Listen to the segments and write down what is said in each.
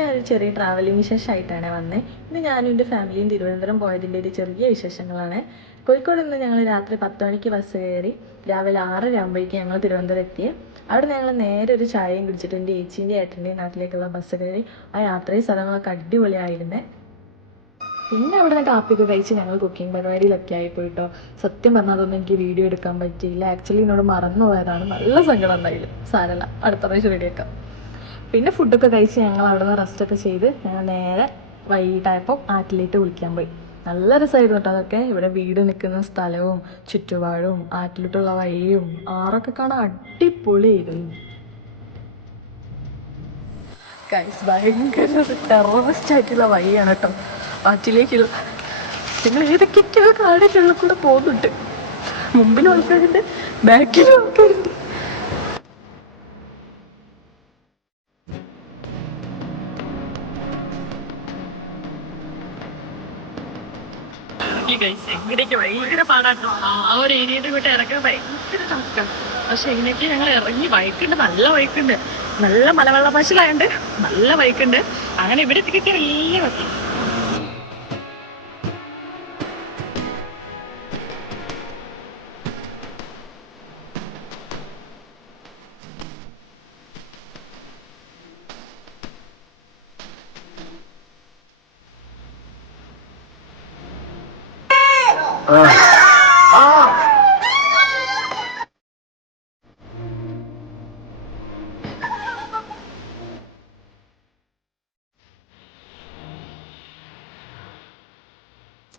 ഞാനൊരു ചെറിയ ട്രാവലിംഗ് വിശേഷമായിട്ടാണ് വന്നത്. ഇന്ന് ഞാനും എൻ്റെ ഫാമിലിയും തിരുവനന്തപുരം പോയതിൻ്റെ ഒരു ചെറിയ വിശേഷങ്ങളാണ്. കോഴിക്കോട് നിന്ന് ഞങ്ങൾ രാത്രി 10 മണിക്ക് ബസ് കയറി രാവിലെ 6:30 ആകുമ്പോഴേക്കും ഞങ്ങൾ തിരുവനന്തപുരം എത്തി. അവിടെ ഞങ്ങൾ നേരെ ഒരു ചായയും കുടിച്ചിട്ട് എൻ്റെ ഏച്ചീൻ്റെയും ഏട്ടൻ്റെയും നാട്ടിലേക്കുള്ള ബസ് കയറി. ആ യാത്രയും സ്ഥലങ്ങളൊക്കെ അടിപൊളിയായിരുന്നേ. പിന്നെ അവിടെ നിന്ന് കാപ്പിയൊക്കെ കഴിച്ച് ഞങ്ങൾ കുക്കിംഗ് പരിപാടിയിലൊക്കെ ആയിപ്പോയിട്ടോ. സത്യം പറഞ്ഞാൽ അതൊന്നും എനിക്ക് വീഡിയോ എടുക്കാൻ പറ്റിയില്ല. ആക്ച്വലി എന്നോട് മറന്നു പോയതാണ്. നല്ല സങ്കടം ഉണ്ടായില്ല. സാരല്ല, അടുത്ത പ്രാവശ്യം റെഡിയാക്കാം. പിന്നെ ഫുഡൊക്കെ കഴിച്ച് ഞങ്ങൾ അവിടെ നിന്ന് റെസ്റ്റൊക്കെ ചെയ്ത് ഞങ്ങൾ നേരെ വൈകിട്ടായപ്പോൾ ആറ്റിലേക്ക് കുളിക്കാൻ പോയി. നല്ല രസമായിരുന്നു കേട്ടോ അതൊക്കെ. ഇവിടെ വീട് നിൽക്കുന്ന സ്ഥലവും ചുറ്റുപാടും ആറ്റിലോട്ടുള്ള വഴിയും ആറൊക്കെ കാണാൻ അടിപൊളിയായിരുന്നു. ഗൈസ്, ഭയങ്കര ഒരു ടെററിസ്റ്റ് ആയിട്ടുള്ള വഴിയാണ് കേട്ടോ ആറ്റിലേക്കുള്ള. നിങ്ങൾ ഏതൊക്കെയോ കാടിനുള്ളിൽ കൂടെ പോകുന്നുണ്ട്. മുമ്പിലും ആൾക്കാരുണ്ട്, ബാക്കിലും ആൾക്കാരുണ്ട്. എങ്ങനെയൊക്കെ ഭയങ്കര പാടാട്ടോ. ആ ഒരു ഏരിയയുടെ കൂട്ട് ഇറങ്ങാൻ ഭയങ്കര ടാസ്ക്കാണ്. പക്ഷെ എങ്ങനെയൊക്കെ ഞങ്ങൾ ഇറങ്ങി. ബൈക്കുണ്ട്, നല്ല ബൈക്കുണ്ട്, നല്ല മലവെള്ള പാച്ചിലായുണ്ട്, നല്ല ബൈക്കുണ്ട്. അങ്ങനെ ഇവിടെ എത്തിക്കിട്ടിയ വലിയ പറ്റി.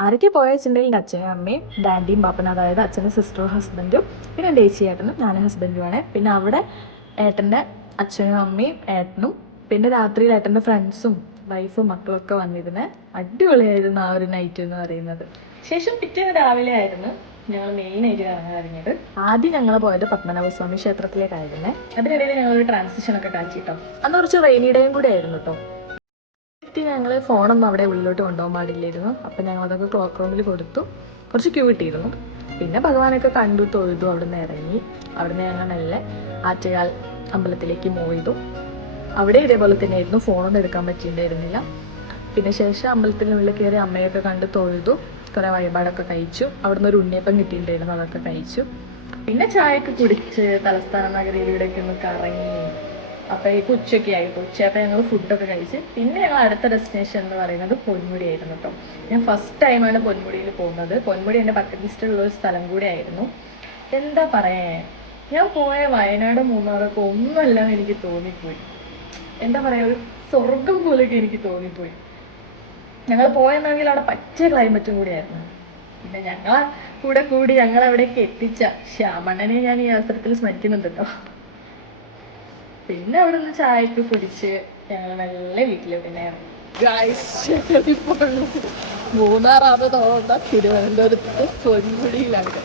ആരൊക്കെ പോയ വെച്ചിട്ടുണ്ടെങ്കിൽ എൻ്റെ അച്ഛനും അമ്മയും ഡാഡിയും പാപ്പനും, അതായത് അച്ഛൻ്റെ സിസ്റ്ററും ഹസ്ബൻഡും, പിന്നെ എൻ്റെ ഏച്ചി ഏട്ടനും ഞാനും ഹസ്ബൻഡുമാണ്. പിന്നെ അവിടെ ഏട്ടൻ്റെ അച്ഛനും അമ്മയും ഏട്ടനും, പിന്നെ രാത്രിയിൽ ഏട്ടൻ്റെ ഫ്രണ്ട്സും വൈഫും മക്കളൊക്കെ വന്നിരുന്നത്. അടിപൊളിയായിരുന്നു ആ ഒരു നൈറ്റ് എന്ന് പറയുന്നത്. ശേഷം പിറ്റേന്ന് രാവിലെ ആയിരുന്നു ഞങ്ങൾ മെയിനായിട്ട് കറങ്ങാൻ ഇറങ്ങിയത്. ആദ്യം ഞങ്ങൾ പോയത് പത്മനാഭസ്വാമി ക്ഷേത്രത്തിലേക്കായിരുന്നേ. അതിനിടയിൽ ഞങ്ങളൊരു ട്രാൻസിഷനൊക്കെ കാണിച്ചിട്ടോ. അന്ന് കുറച്ച് റെയിനി ഡേയും കൂടെ ആയിരുന്നു കേട്ടോ. ഞങ്ങൾ ഫോണൊന്നും അവിടെ ഉള്ളിലോട്ട് കൊണ്ടുപോകാൻ പാടില്ലായിരുന്നു. അപ്പം ഞങ്ങളതൊക്കെ ക്ലോക്ക് റൂമിൽ കൊടുത്തു. കുറച്ച് ക്യൂ കിട്ടിയിരുന്നു. പിന്നെ ഭഗവാനൊക്കെ കണ്ടു, തൊഴുതു, അവിടെ നിന്ന് ഇറങ്ങി. അവിടെ നിന്ന് ഞങ്ങൾ മെല്ലെ ആറ്റുകാൽ അമ്പലത്തിലേക്ക് മൂവ് ചെയ്തു. അവിടെ ഇതേപോലെ തന്നെയായിരുന്നു, ഫോണൊന്നും എടുക്കാൻ പറ്റിയിട്ടുണ്ടായിരുന്നില്ല. പിന്നെ ശേഷം അമ്പലത്തിനുള്ളിൽ കയറി അമ്മയൊക്കെ കണ്ട് തൊഴുതു, കുറേ വഴിപാടൊക്കെ കഴിച്ചു. അവിടുന്ന് ഒരു ഉണ്ണിയപ്പം കിട്ടിയിട്ടുണ്ടായിരുന്നു, അതൊക്കെ കഴിച്ചു. പിന്നെ ചായയൊക്കെ കുടിച്ച് തലസ്ഥാന നഗരിയിലൂടെയൊക്കെ ഒന്ന് കറങ്ങി. അപ്പോഴേക്കും ഉച്ചയൊക്കെ ആയിട്ട് ഉച്ചയായപ്പോൾ ഞങ്ങൾ ഫുഡൊക്കെ കഴിച്ച് പിന്നെ ഞങ്ങൾ അടുത്ത ഡെസ്റ്റിനേഷൻ എന്ന് പറയുന്നത് പൊന്മുടി ആയിരുന്നു കേട്ടോ. ഞാൻ ഫസ്റ്റ് ടൈമാണ് പൊന്മുടിയിൽ പോകുന്നത്. പൊന്മുടി എൻ്റെ ബക്കറ്റ് ലിസ്റ്റിലുള്ള ഒരു സ്ഥലം കൂടെ ആയിരുന്നു. എന്താ പറയാ, ഞാൻ പോയ വയനാട് മൂന്നാറൊക്കെ ഒന്നുമല്ല എനിക്ക് തോന്നിപ്പോയി. എന്താ പറയാ, ഒരു സ്വർഗം പോലെയൊക്കെ എനിക്ക് തോന്നിപ്പോയി. ഞങ്ങൾ പോയെന്നെങ്കിൽ അവിടെ പച്ച ക്ലൈമറ്റും കൂടിയായിരുന്നു. പിന്നെ ഞങ്ങളെ കൂടെ കൂടി ഞങ്ങളവിടേക്ക് എത്തിച്ച ശ്യാമണ്ണനെ ഞാൻ ഈ അവസരത്തിൽ സ്മരിക്കുന്നുണ്ട് കേട്ടോ. പിന്നെ അവിടെ നിന്ന് ചായയൊക്കെ കുടിച്ച് ഞങ്ങൾ നല്ല വീട്ടിലോട്ട് മൂന്നാറാമത് തോന്നുന്ന തിരുവനന്തപുരത്ത് പൊന്മുടിയിലാണ്.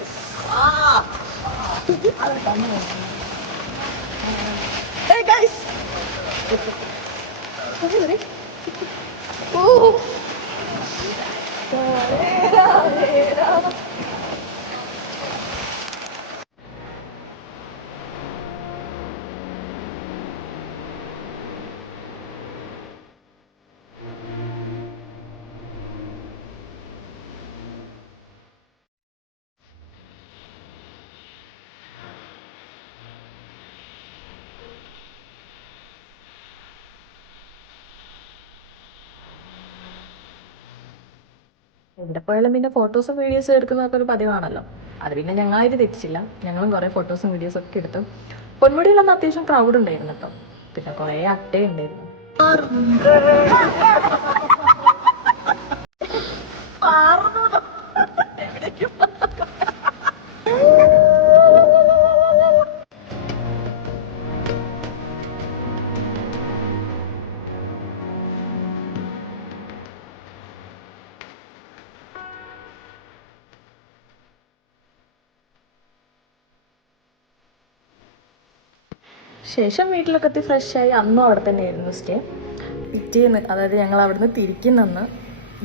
എവിടെ പോയാലും പിന്നെ ഫോട്ടോസും വീഡിയോസും എടുക്കുന്നതൊക്കെ ഒരു പതിവാണല്ലോ. അത് പിന്നെ ഞങ്ങളായിട്ട് തെറ്റിച്ചില്ല. ഞങ്ങളും കുറേ ഫോട്ടോസും വീഡിയോസും ഒക്കെ എടുത്തു. പൊന്മുടിയിലൊന്നും അത്യാവശ്യം ക്രൗഡ് ഉണ്ടായിരുന്നു കേട്ടോ. പിന്നെ കുറേ അട്ടയുണ്ടായിരുന്നു. ശേഷം വീട്ടിലൊക്കെ എത്തി ഫ്രഷായി. അന്നും അവിടെ തന്നെയായിരുന്നു സ്റ്റേ. പിറ്റേന്ന്, അതായത് ഞങ്ങൾ അവിടുന്ന് തിരിക്കുന്നന്ന്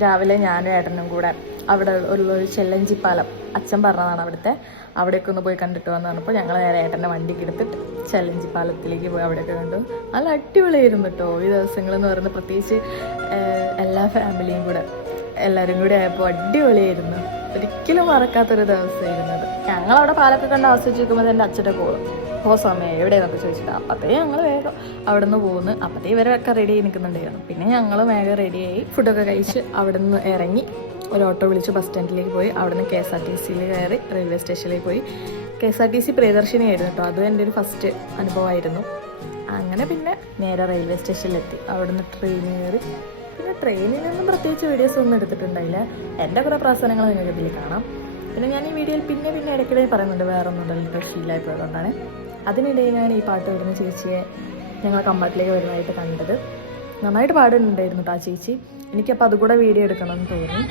രാവിലെ ഞാനും ഏട്ടനും കൂടെ അവിടെ ഉള്ളൊരു ചെല്ലഞ്ചിപ്പാലം, അച്ഛൻ പറഞ്ഞതാണ് അവിടുത്തെ, അവിടേക്ക് ഒന്ന് പോയി കണ്ടിട്ട് വന്ന് പറഞ്ഞപ്പോൾ ഞങ്ങൾ നേരെ ഏട്ടൻ്റെ വണ്ടിക്ക് എടുത്തിട്ട് ചെലഞ്ചി പാലത്തിലേക്ക് പോയി അവിടെയൊക്കെ കണ്ടു. നല്ല അടിപൊളിയായിരുന്നു കേട്ടോ ഈ ദിവസങ്ങളെന്ന് പറയുന്നത്. പ്രത്യേകിച്ച് എല്ലാ ഫാമിലിയും കൂടെ എല്ലാവരും കൂടി ആയപ്പോൾ അടിപൊളിയായിരുന്നു. ഒരിക്കലും മറക്കാത്തൊരു ദിവസമായിരുന്നു അത്. ഞങ്ങളവിടെ പാലൊക്കെ കണ്ട് ആസ്വദിച്ച് നിൽക്കുമ്പോൾ എൻ്റെ അച്ഛൻ്റെ കോളും സമയം എവിടെയെന്നൊക്കെ ചോദിച്ചിട്ട് അപ്പത്തേ ഞങ്ങൾ വേഗം അവിടെ നിന്ന് പോകുന്നു. അപ്പത്തേ ഇവരൊക്കെ റെഡി ആയി നിൽക്കുന്നുണ്ടായിരുന്നു. പിന്നെ ഞങ്ങൾ വേഗം റെഡിയായി ഫുഡൊക്കെ കഴിച്ച് അവിടെ നിന്ന് ഇറങ്ങി ഒരു ഓട്ടോ വിളിച്ച് ബസ് സ്റ്റാൻഡിലേക്ക് പോയി. അവിടെ നിന്ന് KSRTC കയറി റെയിൽവേ സ്റ്റേഷനിലേക്ക് പോയി. KSRTC പ്രിയദർശിനി ആയിരുന്നു കേട്ടോ, അതും എൻ്റെ ഒരു ഫസ്റ്റ് അനുഭവമായിരുന്നു. അങ്ങനെ പിന്നെ നേരെ റെയിൽവേ സ്റ്റേഷനിലെത്തി. അവിടെ നിന്ന് ട്രെയിൻ കയറി. പിന്നെ ട്രെയിനിൽ നിന്നും പ്രത്യേകിച്ച് വീഡിയോസ് ഒന്നും എടുത്തിട്ടുണ്ടായില്ല. എൻ്റെ കുറേ പ്രവർത്തനങ്ങൾ നിങ്ങൾക്ക് ഇതിൽ കാണാം. പിന്നെ ഞാൻ ഈ വീഡിയോയിൽ പിന്നെ ഇടയ്ക്കിടെ പറയുന്നുണ്ട് വേറെ ഒന്നുമില്ല ഫീലായി പോയതുകൊണ്ടാണ്. അതിനിടയിലാണ് ഈ പാട്ട് വരുന്ന ചേച്ചിയെ ഞങ്ങൾ കമ്പാട്ടിലേക്ക് വരുന്നതായിട്ട് കണ്ടത്. നന്നായിട്ട് പാടുന്നുണ്ടായിരുന്നു കേട്ടോ ആ ചേച്ചി. എനിക്കപ്പോൾ അതുകൂടെ വീഡിയോ എടുക്കണമെന്ന് തോന്നി.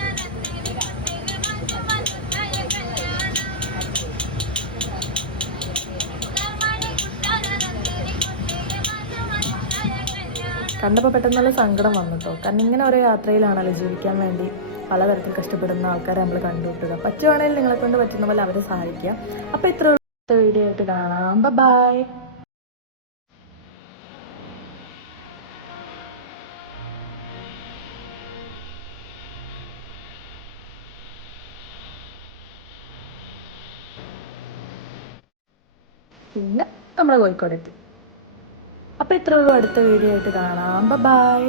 കണ്ടപ്പോൾ പെട്ടെന്നുള്ള സങ്കടം വന്നു കേട്ടോ. കാരണം ഇങ്ങനെ ഓരോ യാത്രയിലാണല്ലോ ജീവിക്കാൻ വേണ്ടി പലതരത്തിൽ കഷ്ടപ്പെടുന്ന ആൾക്കാരെ നമ്മൾ കണ്ടുകിട്ടുക. പറ്റുവാണെങ്കിൽ നിങ്ങളെ കൊണ്ട് പറ്റുന്ന പോലെ അവരെ സഹായിക്കുക. അപ്പോൾ ഇത്ര വീഡിയോ ആയിട്ട് കാണാം. ബൈ. പിന്നെ നമ്മൾ കോഴിക്കോടെത്തി. അപ്പോൾ ഇത്രയുള്ളൂ. അടുത്ത വീഡിയോ ആയിട്ട് കാണാം. ബൈ.